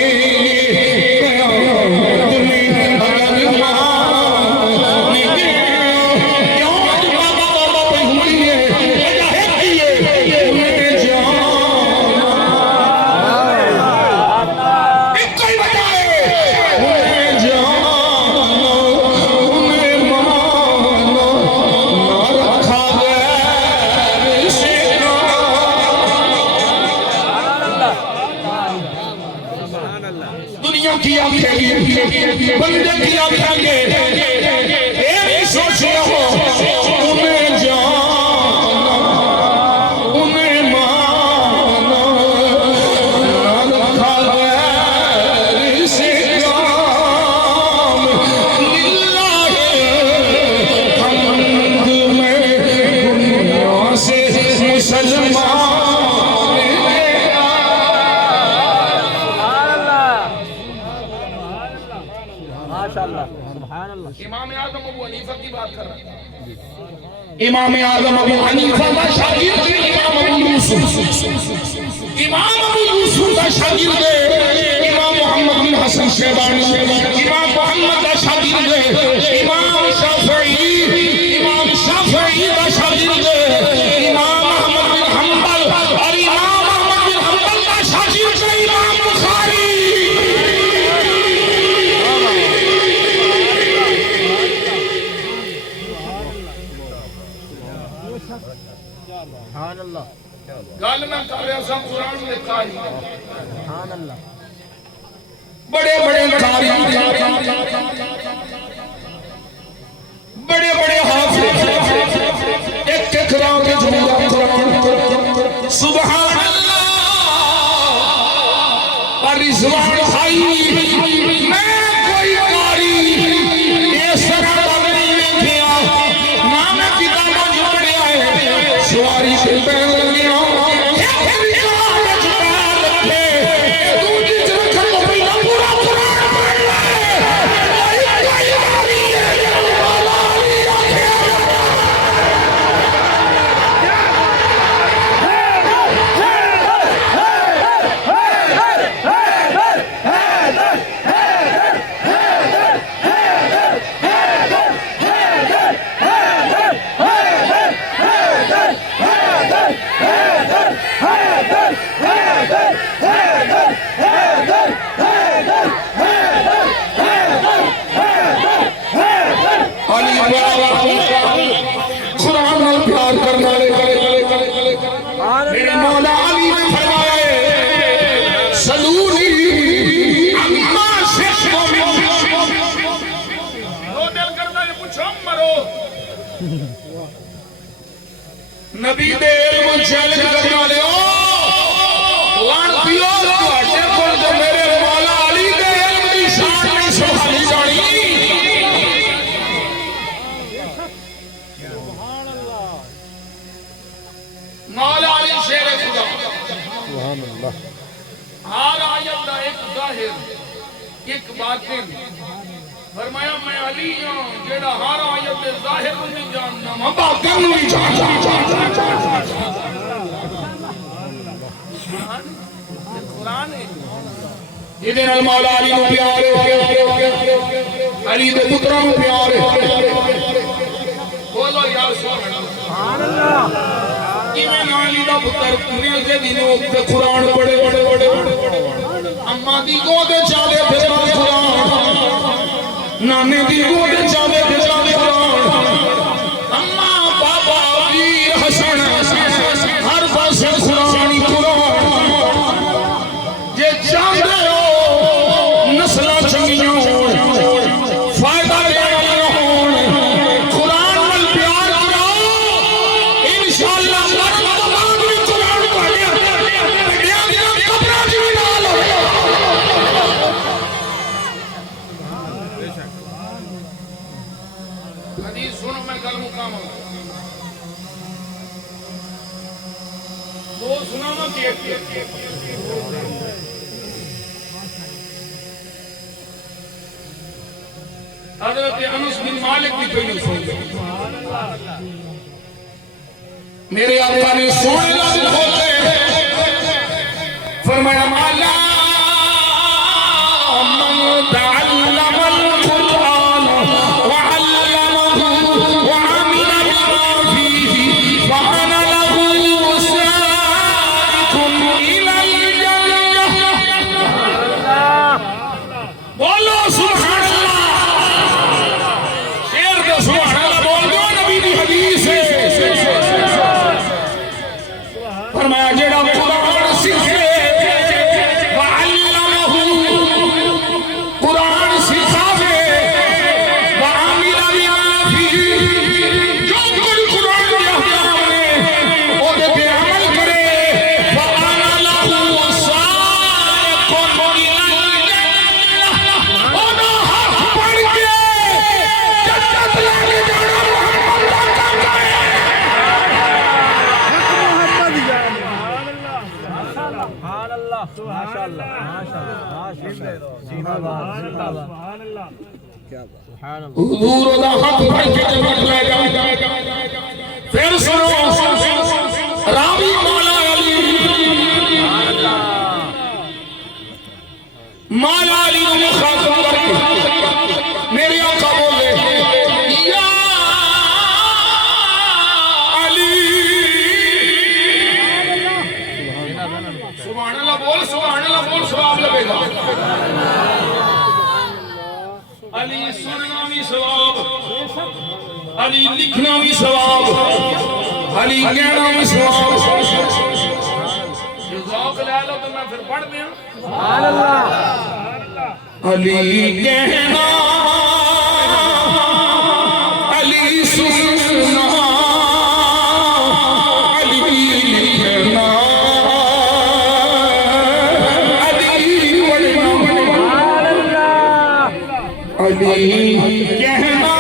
قیامت میں اگر مانگیں گے قیامت بابا بابا پہ ہوئی ہے وجہ ہے انہیں جانا ایک کوئی وجہ ہے انہیں جانا انہیں مانا نہ رکھا غیر سے دنیا کی آنکھیں گی بندے کی آنکھیں گے ایک سوچ رہو انہیں جانا انہیں مانا نہ رکھا غیر سے کام للہ الحمد امام اعظم ابو حنیفہ کی بات کر رہا ہے. امام اعظم ابو حنیفہ کا شاگرد امام ابو یوسف. امام ابو یوسف کا شاگرد امام محمد بن حسن شیبانی. امام محمد کا شاگرد امام شافعی. امام شافعی کا شاگرد امام احمد بن حنبل. اور امام احمد بن حنبل کا شاگرد امام بخاری. گل میں کر رہا سا قرآن میں قاری. بڑے بڑے قاری, بڑے بڑے حافظ, ایک ایک راہ کے جملہ قرآن. سبحان اللہ اور رضوان بھائی, میں کوئی قاری اس طرح کا نہیں دیکھا. نہ میں کتابوں جو پڑھا ہے سواری سے پہن لگیا. قرآن میں پیار کرنا میرے مولا علی نے فرمایا سلونی اما شخص رو دل کرنا ہے پوچھو مرو. نبی دے علم چیلنج کرنا لے وان پیو تواڈے کول تے میرے مولا علی دے علم دی شان نہیں سنبھالی جانی. مولا علی شیر خدا. سبحان اللہ. ہر آیت دا ایک ظاہر ایک باطن. فرمایا میں علی ہوں جیڑا ہر آیت دے ظاہر کو نہیں جاننا میں باطن نہیں جاننا. قرآن ہے یہ دن مولا علی نو پیار ہے, علی دے پتراں نو پیار ہے. بولو یا سبحان اللہ. علی دا پتر دنیا کے دنوں تے قرآن پڑھے اما دی گودے چاہے پھرا قرآن, نانے دی گودے چاہے پھرا قرآن. اما بابا ویر حسن ہر پاسے قرآن قرآن. جے چاہتے ہو نسلہ چنگیاں فائدہ لینا ہون قرآن وال پیار کرو انشاءاللہ. حدیث سنو میں کل مقام ہوں دو سنانا دیکھتے. حضرت انس بن مالک کی پہلو سنتے میرے آقا نے سونے لازم ہوتے فرمایا مالا من تعلم القرآن وعلمه وعمل بما فيه فأنا له سائق إلى الجنة. بولو سبحان اللہ. شیر کا سبحان اللہ بول دو, نبی دی حدیث ہے. فرمایا جیڑا قرآن سکھے وعلمہ قرآن سکھاوے وعامل بما فیہ جو کچھ قرآن کے احکام نے وہ دے پہ عمل کرے فَأَنَا لَهُ سَائِقٌ إِلَى الْجَنَّةِ. انہوں حق پڑھ کے جنت لے کے جانا محمد کا کام ہے. حضور دا ہاتھ پھڑ کے جنت لے گا پھر سنو راوی مولا علی مولا علی نے خاتم کر کے میرے آقا بولے یا علی سبحان اللہ بول ثواب لگے گا علی سننا بھی ثواب علی لکھنا بھی ثواب علی کہنا بھی ثواب جو ذوق لے لو تو میں پھر پڑھ دیا سبحان اللہ علی کہنا علی سننا علی لکھنا علی کہنا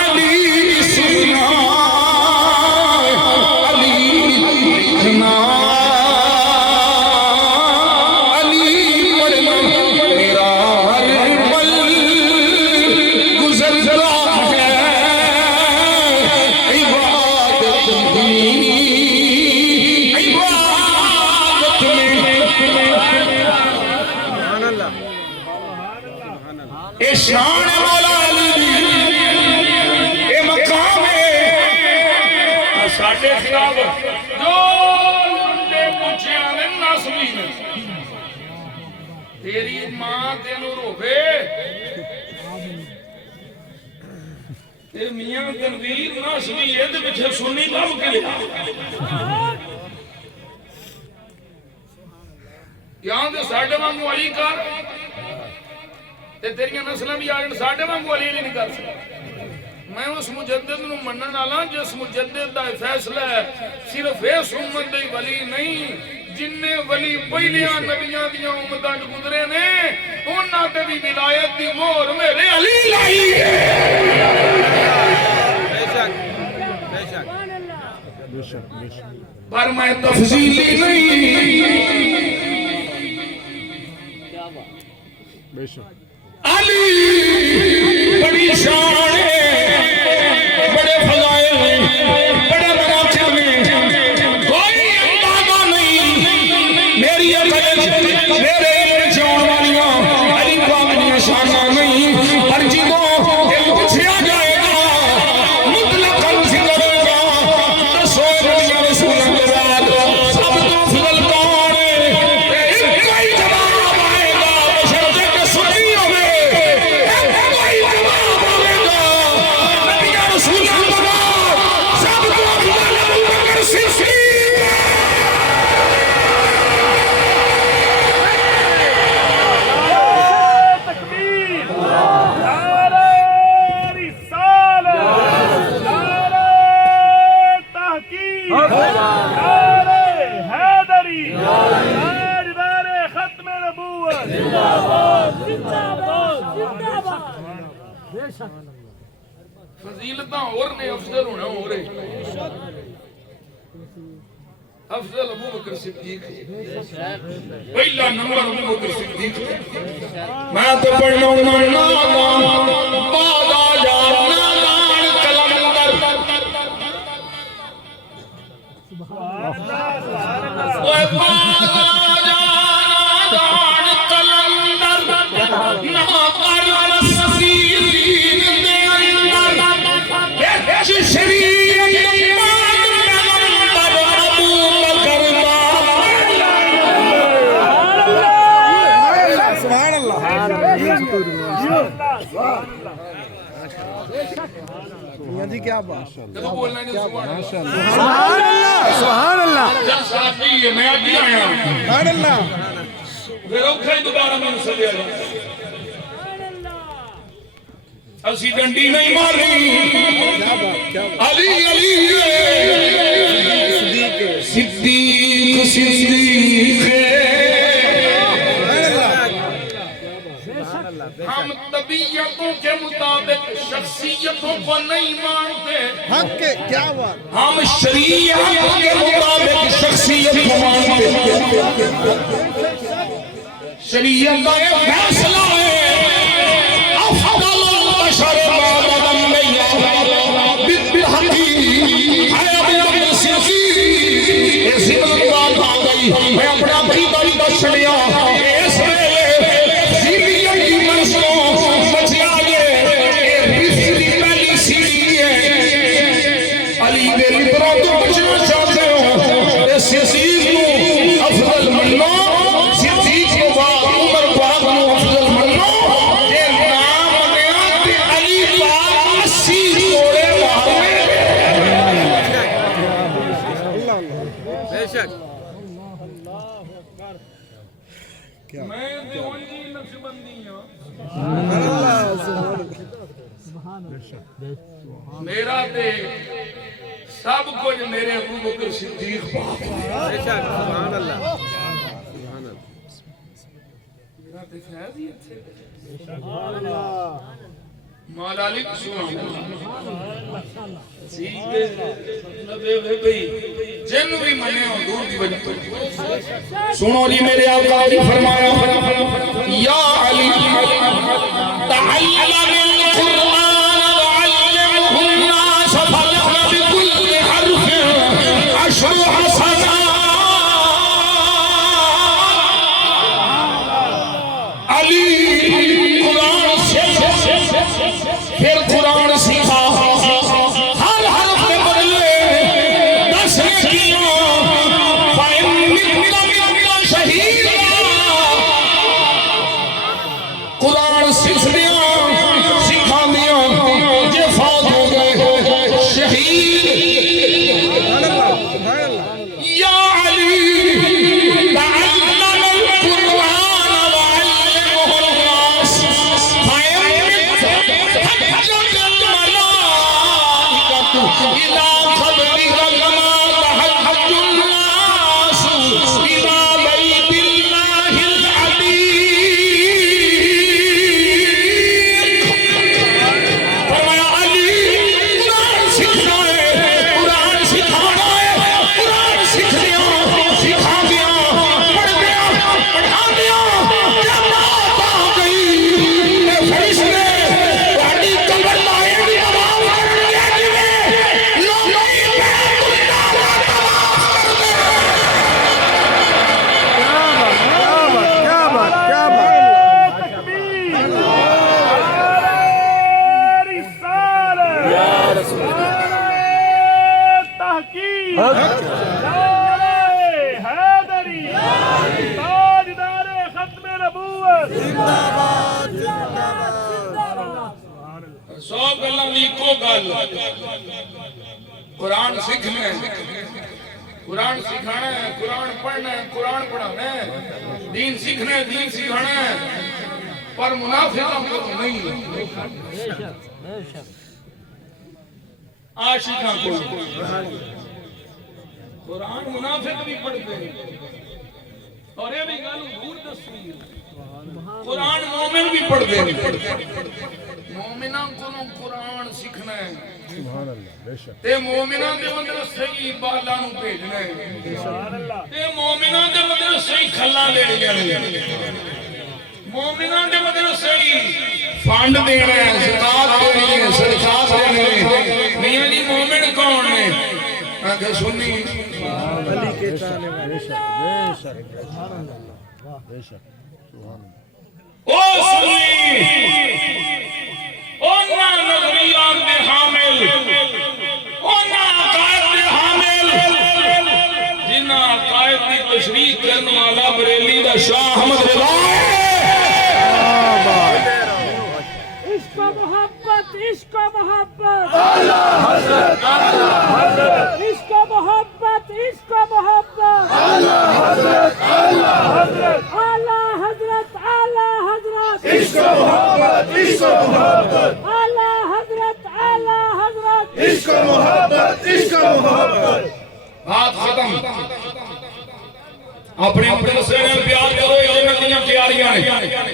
علی سننا علی لکھنا علی پڑھنا میرا ہر پل گزرتا ہے عبادت میں اے شان مولا علی اے مقام ہے ساڈے خلاف جو بندے پوچھے آنے ناسوی نے تیری ماں تینوں روے تے میاں تنویر ناسوی ہے تے پیچھے سنی لب کے لیا یہاں تے ساڈے وانگو علی کر تے تیریاں نسلاں بھی آ جان ساڈے وانگو علی نہیں کر سکتا میں اس مجدد نو منن والا جس مجدد دا فیصلہ ہے صرف اس امت دے ولی نہیں جن نے ولی پہلیاں نبیاں دیاں امتاں جو گزرے نے انہاں تے بھی ولایت دی مہر میرے علی لائی ہے بے شک پر میں تفصیلی نہیں بے شک علی بڑی شان ہے بڑے فضائل ہیں بڑے مناقب ہیں کوئی اندازہ نہیں میری عقل میرے جان والیاں علی پاک شانہ نہیں ہر جدوں دل پوچھا جائے گا مطلقاً ذکر ہوگا دسو نبیوں رسولوں کے بعد سب تو افضل کون ہے ایک ہی جواب آئے گا بشرطے کہ سنی ہوئے فضیلتاں اور نے افضل ہونا ہو رہے افضل ابو بکر صدیق پہلا نمبر ابو بکر صدیق میں تو پڑھنا ہوں بادا جانا دان کلندر بادا جانا دان کلندر نہ کر رسید شریعت ابو بکر سبحان اللہ جی کیا بات بولنا نہیں سبحان اللہ سبحان اللہ ساتھی میں آگے آیا سبحان اللہ پھر اوکھا ہی دوبارہ میں نسل آیا اسی ڈنڈی نہیں ماری علی علی صدیق صدیق ہم طبیعتوں کے مطابق شخصیتوں کو نہیں مانتے حق کے کیا بات ہم شریعت کے مطابق شخصیت کو مانتے شریعت کا یہ فیصلہ ہے میں اپنا عقیدہ بھی دس چھڑیا اس ویلے زندگی کی منصوں بچیا گئے رسلی پہلی سیڑھی ہے علی دے لبروں تو بچنا چاہتے ہو اس صدیق کو افضل منو صدیق کو بعد عمر پاک کو افضل منو یہ نام نیات علی پاک 80 جوڑے مارے بے شک میں دیوانجی نقشبندی ہوں میرا دے سب کچھ میرے ابو بکر صدیق پاک بے شک سبحان اللہ سبحان اللہ میرا دے خیر ہی اچھے مولا علی سبحان اللہ جن بھی منے ہوں دور دی وجہ سنو جی میرے آقا نے فرمایا یا علی تعلم القرآن وعلمه الناس فلح بكل حرف 10 حسنات علی قرآن سے پھر قرآن سیکھا ہر حرف میں بدلے 10 نیکیاں فَإِن مِّتَّ شَهِيدًا قرآن سیکھ دیا سکھا دیا جے فوت ہو گئے شہید یا علی تعلم القرآن وعلمه الناس فإن مت تحجت الملائكة إلى قبرك كما تحجت الناس إلى بيت الله العتيق فرمایا علی قرآن سکھنا ہے قرآن سکھانا ہے قرآن سکھ دیا سکھا دیا پڑھ دیا پڑھا دیا جب بات آ گئی اے فرشتے تہاڈی قبر لائے بھی تمام کر دیا جویں لوگوں کی بیت اللہ طواف کر دے کیا بات کیا بات سو گلاں دی کو گل قرآن سیکھنا ہے قرآن سکھانا ہے قرآن پڑھنا ہے قرآن پڑھانا ہے دین سیکھنا ہے دین سکھانا ہے پر منافقوں کو نہیں عاشقاں کو قرآن منافق بھی پڑھتے ہیں اور یہ بھی گل حضور دسوئی قرآن مومن بھی پڑھتے ہیں مومناں کو قرآن سیکھنا ہے سبحان اللہ بے شک تے مومناں دے مدرسے ہی بالا نو بھیجنا ہے تے مومناں دے مدرسے ہی کھلا لے جانے مومناں دے مدرسے ہی فنڈ دینا ہے زکات دینی ہے صدقات دینے ہیں میاں جی مومن کون نے آگے سنی علی کے طالب بے شک سبحان اللہ بے شک سبحان اللہ او سنی اونا نظریات دے حامل اونا عقائد دے حامل جنہ عقائد کی تشریح کرنے والا بریلی دا شاہ احمد رضا عشق و محبت عشق و محبت اللہ حضرت عشق و محبت عشق و محبت اللہ حضرت اعلی حضرت اعلی حضرت عشق و محبت اعلی حضرت اعلی حضرت عشق و محبت بات ختم اپنے اپنے سے پیار کرو یہ جنت دیاں پیاریاں ہیں